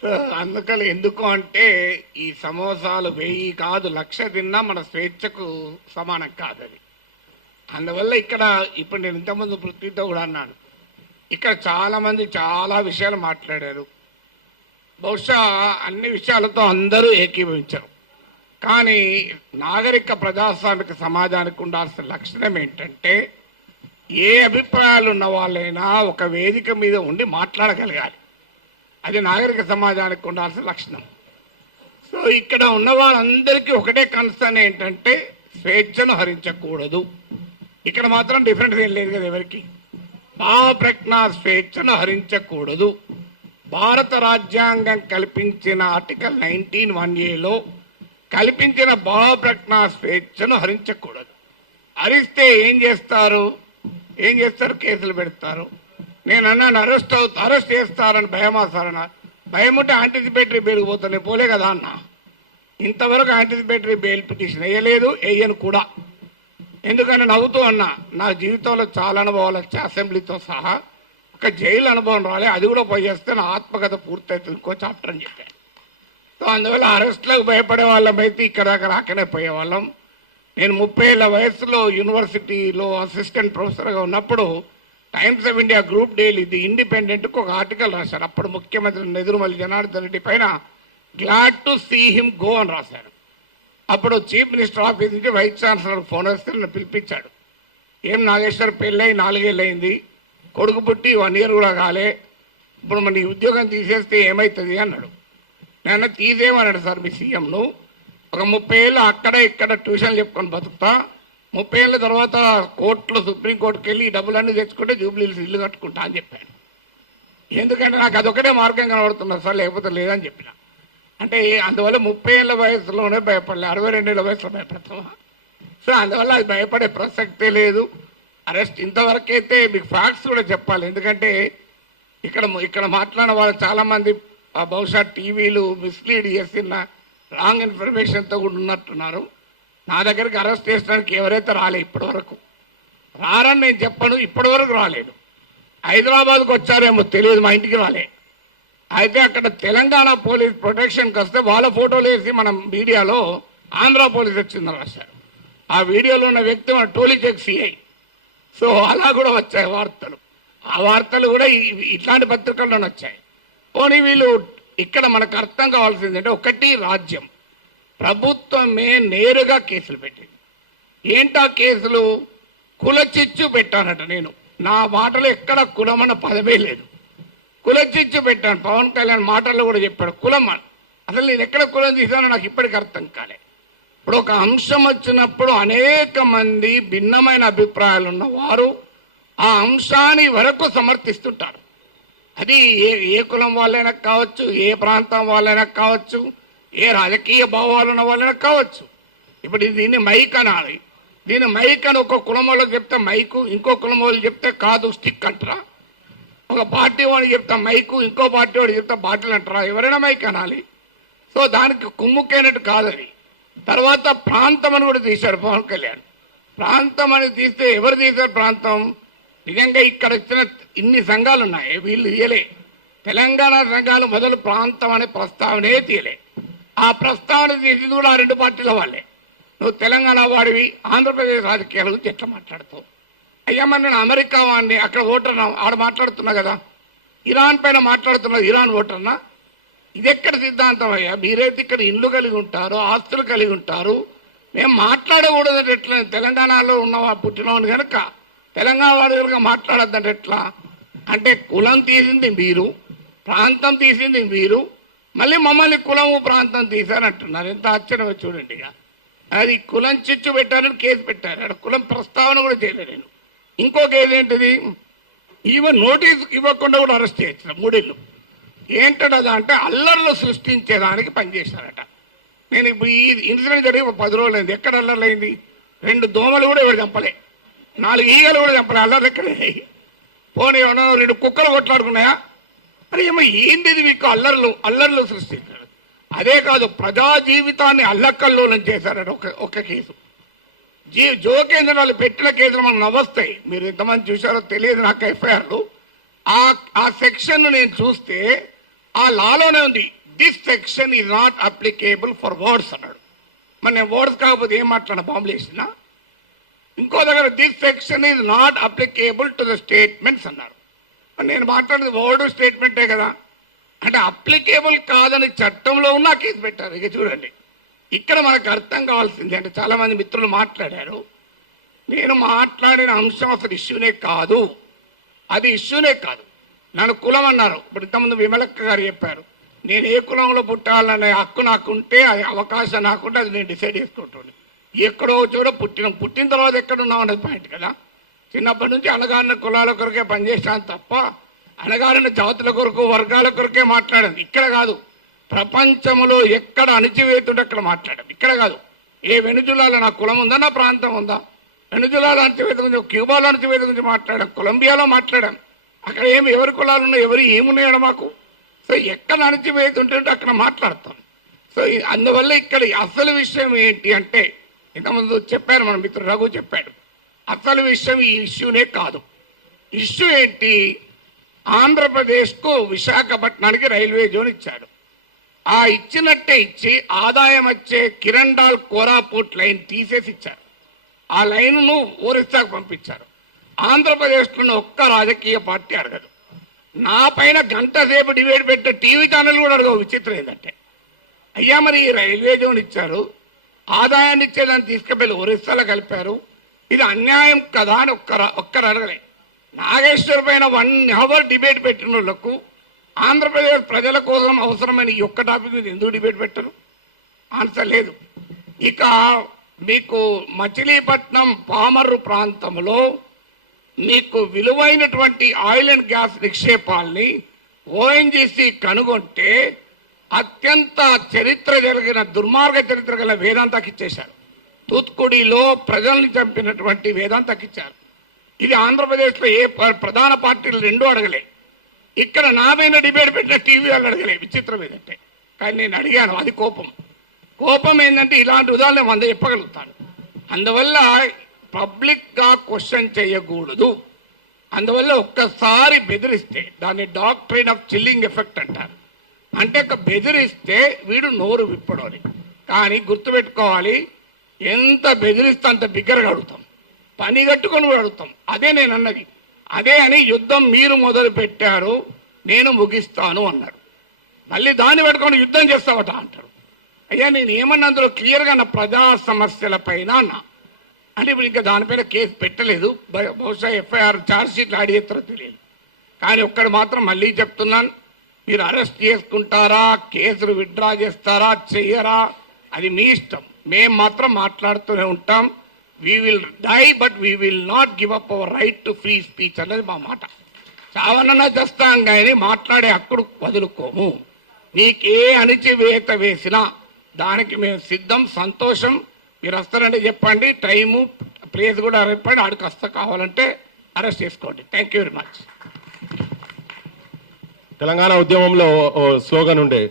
So అందుకని ఎందుకు అంటే ఈ సమోసాలు 1000 కాదు 1,00,000 తిన్నా మన స్వేచ్ఛకు సమానం కాదు అది. అందువల్ల ఇక్కడ ఇప్పుడు నేను ఇంతకుముందు పృథ్వీతో కూడా అన్నాను, ఇక్కడ చాలామంది చాలా విషయాలు మాట్లాడారు. బహుశా అన్ని విషయాలతో అందరూ ఏకీభవించరు. కానీ నాగరిక ప్రజాస్వామిక సమాజానికి ఉండాల్సిన లక్షణం ఏంటంటే ఏ అభిప్రాయాలు ఉన్న వాళ్ళైనా ఒక వేదిక మీద ఉండి మాట్లాడగలగాలి. అది నాగరిక సమాజానికి ఉండాల్సిన లక్షణం. సో ఇక్కడ ఉన్న వాళ్ళందరికీ ఒకటే కన్సర్న్ ఏంటంటే స్వేచ్ఛను హరించకూడదు. ఇక్కడ మాత్రం డిఫరెన్స్ ఏం లేదు కదా ఎవరికి. భావ ప్రజ్ఞా స్వేచ్ఛను హరించకూడదు. భారత రాజ్యాంగం కల్పించిన ఆర్టికల్ 19(1)(a)లో కల్పించిన భావ ప్రజ్ఞా స్వేచ్ఛను హరించకూడదు. హరిస్తే ఏం చేస్తారు? కేసులు పెడతారు. నేను అన్నాను అరెస్ట్ చేస్తారని భయమా సార్ అన్న. భయం ఉంటే యాంటిసిపేటరీ బెయిల్ పోతాను, పోలే కదా అన్న. ఇంతవరకు యాంటిసిపేటరీ బెయిల్ పిటిషన్ వేయలేదు, వేయను కూడా. ఎందుకని నవ్వుతూ అన్నా, నా జీవితంలో చాలా అనుభవాలు వచ్చాయి, అసెంబ్లీతో సహా. ఒక జైలు అనుభవం రాలే, అది కూడా పోయి చేస్తే నా ఆత్మకథ పూర్తవుతుంది, ఇంకో చాప్టర్ అని చెప్పాను. సో అందువల్ల అరెస్టులకు భయపడే వాళ్ళమైతే ఇక్కడ దాకా రాకనే పోయేవాళ్ళం. నేను 30 ఏళ్ల వయసులో యూనివర్సిటీలో అసిస్టెంట్ ప్రొఫెసర్గా ఉన్నప్పుడు Times of India group daily the ఇండిపెండెంట్కు ఒక ఆర్టికల్ రాశారు. అప్పుడు ముఖ్యమంత్రి నెదురుమల్లి జనార్దన్ రెడ్డి పైన glad to see him go అని రాశారు. అప్పుడు చీఫ్ మినిస్టర్ ఆఫీస్ నుంచి వైస్ ఛాన్సలర్ ఫోన్ వస్తే నన్ను పిలిపించాడు. ఏం నాగేశ్వర్, పెళ్ళై 4 ఏళ్ళు అయింది, కొడుకు పుట్టి 1 ఇయర్ కూడా కాలే, ఇప్పుడు మన ఈ ఉద్యోగం తీసేస్తే ఏమవుతుంది అన్నాడు. నేను తీసేయమన్నాడు సార్ మీ సీఎంను. ఒక 30 ఏళ్ళు అక్కడ ఇక్కడ ట్యూషన్లు చెప్పుకొని బతుకుతా, 30 ఏళ్ళ తర్వాత కోర్టులో సుప్రీంకోర్టుకి వెళ్ళి ఈ డబ్బులన్నీ తెచ్చుకుంటే జూబ్లీహిల్స్ ఇల్లు కట్టుకుంటా అని చెప్పాను. ఎందుకంటే నాకు అదొకటే మార్గం కనబడుతున్నా సార్, లేకపోతే లేదని చెప్పిన. అంటే అందువల్ల 30 ఏళ్ళ వయసులోనే భయపడలే, 62 ఏళ్ళ వయసులో భయపడతామా? సో అందువల్ల అది భయపడే ప్రసక్తే లేదు. అరెస్ట్ ఇంతవరకైతే మీకు ఫ్యాక్ట్స్ కూడా చెప్పాలి. ఎందుకంటే ఇక్కడ మాట్లాడిన వాళ్ళు చాలామంది బహుశా టీవీలు మిస్లీడ్ చేసిన రాంగ్ ఇన్ఫర్మేషన్తో కూడా ఉన్నట్టున్నారు. నా దగ్గరికి అరెస్ట్ చేసడానికి ఎవరైతే రాలే ఇప్పటి వరకు, రారని నేను చెప్పను, ఇప్పటి వరకు రాలేదు. హైదరాబాద్కు వచ్చారేమో తెలియదు, మా ఇంటికి రాలే. అయితే అక్కడ తెలంగాణ పోలీస్ ప్రొటెక్షన్కి వస్తే వాళ్ళ ఫోటోలు వేసి మనం మీడియాలో ఆంధ్ర పోలీస్ వచ్చిందని రాశారు. ఆ వీడియోలో ఉన్న వ్యక్తి మన టోలీచెక్ సిఐ. సో అలా కూడా వచ్చాయి వార్తలు. ఆ వార్తలు కూడా ఇట్లాంటి పత్రికల్లోనే వచ్చాయి. పోనీ వీళ్ళు ఇక్కడ మనకు అర్థం కావాల్సిందంటే, ఒకటి రాజ్యం ప్రభుత్వమే నేరుగా కేసులు పెట్టింది. ఏంటా కేసులు? కులచిచ్చు పెట్టానట. నేను నా మాటలో ఎక్కడ కులమన్న పదమే లేదు, కులచిచ్చు పెట్టాను. పవన్ కళ్యాణ్ మాటల్లో కూడా చెప్పాడు కులం. అసలు నేను ఎక్కడ కులం తీసానో నాకు ఇప్పటికీ అర్థం కాలే. ఇప్పుడు ఒక అంశం వచ్చినప్పుడు అనేక మంది భిన్నమైన అభిప్రాయాలు ఉన్నవారు ఆ అంశాన్ని వరకు సమర్థిస్తుంటారు. అది ఏ కులం వాళ్ళైనా కావచ్చు, ఏ ప్రాంతం వాళ్ళైనా కావచ్చు, ఏ రాజకీయ భావాలు ఉన్న వాళ్ళైనా కావచ్చు. ఇప్పుడు దీన్ని మైక్ అనాలి. దీన్ని మైక్ అని ఒక కులం వాళ్ళకి చెప్తే మైకు, ఇంకో కులం వాళ్ళు చెప్తే కాదు స్టిక్ అంటారా? ఒక పార్టీ వాడికి చెప్తా మైకు, ఇంకో పార్టీ వాడికి చెప్తే బాటిల్ అంటారా? ఎవరైనా మైక్ అనాలి. సో దానికి కుమ్ముకైనట్టు కాదు అది. తర్వాత ప్రాంతం అని కూడా తీశాడు పవన్ కళ్యాణ్. ప్రాంతం అని తీస్తే ఎవరు తీశారు ప్రాంతం? నిజంగా ఇక్కడ వచ్చిన ఇన్ని సంఘాలు ఉన్నాయి, వీళ్ళు తీయలే. తెలంగాణ సంఘాలు మొదలు ప్రాంతం అనే ప్రస్తావనే తీయలే. ఆ ప్రస్తావన తీసింది కూడా ఆ 2 పార్టీల వాళ్ళే. నువ్వు తెలంగాణ వాడివి, ఆంధ్రప్రదేశ్ రాజకీయాల గురించి ఎట్లా మాట్లాడుతావు? అయ్యా మరి నేను అమెరికా వాడిని, అక్కడ ఓటర్నా, ఆడ మాట్లాడుతున్నా కదా. ఇరాన్ పైన మాట్లాడుతున్నా, ఇరాన్ ఓటర్నా? ఇది ఎక్కడ సిద్ధాంతం అయ్యా? మీరైతే ఇక్కడ ఇల్లు కలిగి ఉంటారు, ఆస్తులు కలిగి ఉంటారు, మేము మాట్లాడకూడదంటే ఎట్లా? తెలంగాణలో ఉన్న పుట్టినవాడిని కనుక తెలంగాణ వాడు కనుక మాట్లాడద్దంటే ఎట్లా? అంటే కులం తీసింది మీరు, ప్రాంతం తీసింది మీరు, మళ్ళీ మమ్మల్ని కులము ప్రాంతం తీశారంటున్నారు. ఎంత ఆశ్చర్యం చూడండి. ఇక అది కులం చిచ్చు పెట్టారని కేసు పెట్టారు, అక్కడ కులం ప్రస్తావన కూడా చేయలేదు నేను. ఇంకో కేసు ఏంటిది? ఈవెన్ నోటీస్ ఇవ్వకుండా కూడా అరెస్ట్ చేయొచ్చు 3 ఏళ్ళు. ఏంటది అంటే అల్లర్లు సృష్టించేదానికి పనిచేశారట. నేను ఇప్పుడు ఈ ఇన్సిడెంట్ జరిగి 10 రోజులు అయింది. ఎక్కడ అల్లర్లు అయింది? 2 దోమలు కూడా ఎవరు చంపలే, 4 ఈగలు కూడా చంపలే. అల్లర్లు ఎక్కడే? పోనీ 2 కుక్కలు కొట్లాడుకున్నాయా? మరి ఏమో ఏంది మీకు? అల్లర్లు సృష్టించారు. అదే కాదు, ప్రజా జీవితాన్ని అల్లకల్లోలం చేశారట ఒక కేసు. జోకేంద్ర వాళ్ళు పెట్టిన కేసులు మనం నవ్వొస్తాయి. మీరు ఎంతమంది చూశారో తెలియదు నాకు ఎఫ్ఐఆర్లు. ఆ సెక్షన్ నేను చూస్తే ఆ లాలోనే ఉంది, this section is not applicable for words అన్నాడు. మరి నేను వర్డ్స్ కాకపోతే ఏం మాట్లాడినా బాంబులు వేసినా? ఇంకో దగ్గర this section is not applicable to the statements అన్నారు. మరి నేను మాట్లాడేది వర్డ్ స్టేట్మెంటే కదా. అంటే అప్లికేబుల్ కాదని చట్టంలో ఉన్న కేసు పెట్టారు. ఇక చూడండి, ఇక్కడ మనకు అర్థం కావాల్సింది అంటే చాలా మంది మిత్రులు మాట్లాడారు, నేను మాట్లాడిన అంశం అసలు ఇష్యూనే కాదు, అది ఇష్యూనే కాదు. నన్ను కులం అన్నారు. ఇప్పుడు ఇంతకుముందు విమలక్క గారు చెప్పారు, నేను ఏ కులంలో పుట్టాలనే హక్కు నాకుంటే, అది అవకాశం నాకుంటే అది నేను డిసైడ్ చేసుకుంటాను. ఎక్కడో చూడ పుట్టిన తర్వాత ఎక్కడున్నాం అనేది పాయింట్ కదా. చిన్నప్పటి నుంచి అణగారిన కులాల కొరకే పనిచేసాను తప్ప అణగారిన జాతుల కొరకు వర్గాల కొరకే మాట్లాడాను. ఇక్కడ కాదు, ప్రపంచంలో ఎక్కడ అణిచివేతుంటే అక్కడ మాట్లాడాను. ఇక్కడ కాదు, ఏ వెనుజులాలో నా కులం ఉందా, నా ప్రాంతం ఉందా? వెనుజులాలో అణచివేత గురించి, క్యూబాలో అణచివేత గురించి మాట్లాడాం, కొలంబియాలో మాట్లాడాం. అక్కడ ఎవరి కులాలు ఉన్నాయి, ఎవరు ఏమున్నాయో మాకు. సో ఎక్కడ అణచివేత ఉంటుంటే అక్కడ మాట్లాడతాం. సో అందువల్ల ఇక్కడ అసలు విషయం ఏంటి అంటే, ఇంతకుముందు చెప్పారు మన మిత్రుడు రఘు చెప్పాడు, అసలు విషయం ఈ ఇష్యూనే కాదు. ఇష్యూ ఏంటి? ఆంధ్రప్రదేశ్కు విశాఖపట్నానికి రైల్వే జోన్ ఇచ్చాడు. ఆ ఇచ్చినట్టే ఇచ్చి ఆదాయం వచ్చే కిరండాల్ కోరాపూట్ లైన్ తీసేసి ఇచ్చారు. ఆ లైన్ను ఒరిస్సాకు పంపించారు. ఆంధ్రప్రదేశ్లో ఒక్క రాజకీయ పార్టీ అడగదు. నా పైన గంట సేపు డిబేట్ పెట్టే టీవీ ఛానల్ కూడా అడగవు. విచిత్రం ఏంటంటే, అయ్యా మరి ఈ రైల్వే జోన్ ఇచ్చారు, ఆదాయాన్ని ఇచ్చేదాన్ని తీసుకెళ్ళి ఒరిస్సాలో కలిపారు, ఇది అన్యాయం కదా అని ఒక్కరు అడగలే. నాగేశ్వర్ పైన 1 అవర్ డిబేట్ పెట్టిన వాళ్ళకు ఆంధ్రప్రదేశ్ ప్రజల కోసం అవసరమైన ఈ ఒక్క టాపిక్ మీద ఎందుకు డిబేట్ పెట్టరు? ఆన్సర్ లేదు. ఇక మీకు మచిలీపట్నం పామర్రు ప్రాంతంలో మీకు విలువైనటువంటి ఆయిల్ అండ్ గ్యాస్ నిక్షేపాల్ని ఓఎన్జీసీ కనుగొంటే అత్యంత చరిత్ర జరిగిన దుర్మార్గ చరిత్ర గల వేదాంతకి ఇచ్చేశారు. తూత్కుడిలో ప్రజల్ని చంపినటువంటి వేదాంతకి ఇచ్చారు. ఇది ఆంధ్రప్రదేశ్లో ఏ ప్రధాన పార్టీలు రెండూ అడగలే. ఇక్కడ నా మీద డిబేట్ పెట్టిన టీవీ వాళ్ళు అడగలే. విచిత్రం ఏంటంటే, కానీ నేను అడిగాను, అది కోపం ఏంటంటే ఇలాంటి ఉదాహరణ 100 చెప్పగలుగుతాను. అందువల్ల పబ్లిక్గా క్వశ్చన్ చేయకూడదు. అందువల్ల ఒక్కసారి బెదిరిస్తే దాన్ని డాక్ట్రైన్ ఆఫ్ చిల్లింగ్ ఎఫెక్ట్ అంటారు. అంటే బెదిరిస్తే వీడు నోరు విప్పడని. కానీ గుర్తుపెట్టుకోవాలి, ఎంత బెదిరిస్తే అంత బిగ్గరగా అడుగుతాం, పని కట్టుకొని కూడా అడుగుతాం. అదే నేను అన్నది. అదే అని యుద్ధం మీరు మొదలు పెట్టారు, నేను ముగిస్తాను అన్నాడు. మళ్ళీ దాన్ని పెట్టుకొని యుద్ధం చేస్తావట అంటారు. అయ్యా నేను ఏమన్నా అందులో క్లియర్గా నా ప్రజా సమస్యల పైన అన్నా. అంటే ఇప్పుడు ఇంకా దానిపైన కేసు పెట్టలేదు. బహుశా ఎఫ్ఐఆర్ ఛార్జ్ షీట్లు ఆడి చేస్తారో తెలియదు. కానీ ఒక్కడు మాత్రం మళ్ళీ చెప్తున్నాను, మీరు అరెస్ట్ చేసుకుంటారా, కేసులు విత్డ్రా చేస్తారా, చెయ్యరా, అది మీ ఇష్టం. మేము మాత్రం మాట్లాడుతూనే ఉంటాం. We will die but we will not give up our right to free speech అన్నది మా మాట. చావనన్నా చేస్తాం కానీ మాట్లాడే హక్కుడు వదులుకోము. నీకే అణిచివేత వేసినా దానికి మేము సిద్ధం, సంతోషం. మీరు వస్తారంటే చెప్పండి, టైము ప్లేస్ కూడా చెప్పండి, ఆడికి వస్తా, కావాలంటే అరెస్ట్ చేసుకోండి. Thank you very much. Telangana ఉద్యమంలో స్లోగన్ ఉండే